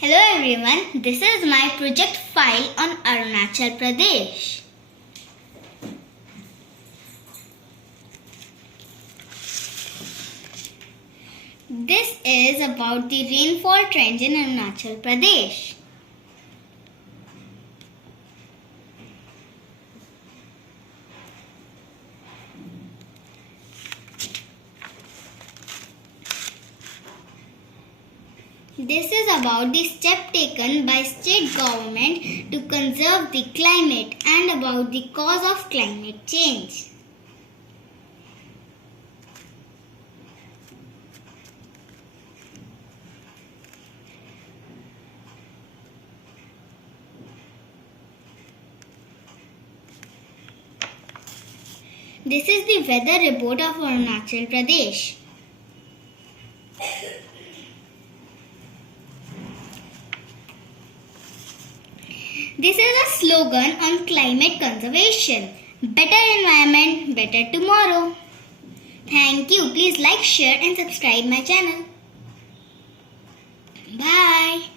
Hello everyone, this is my project file on Arunachal Pradesh. This is about the rainfall trends in Arunachal Pradesh. This is about the step taken by state government to conserve the climate and about the cause of climate change. This is the weather report of Arunachal Pradesh. This is a slogan on climate conservation. Better environment, better tomorrow. Thank you. Please like, share and subscribe my channel. Bye.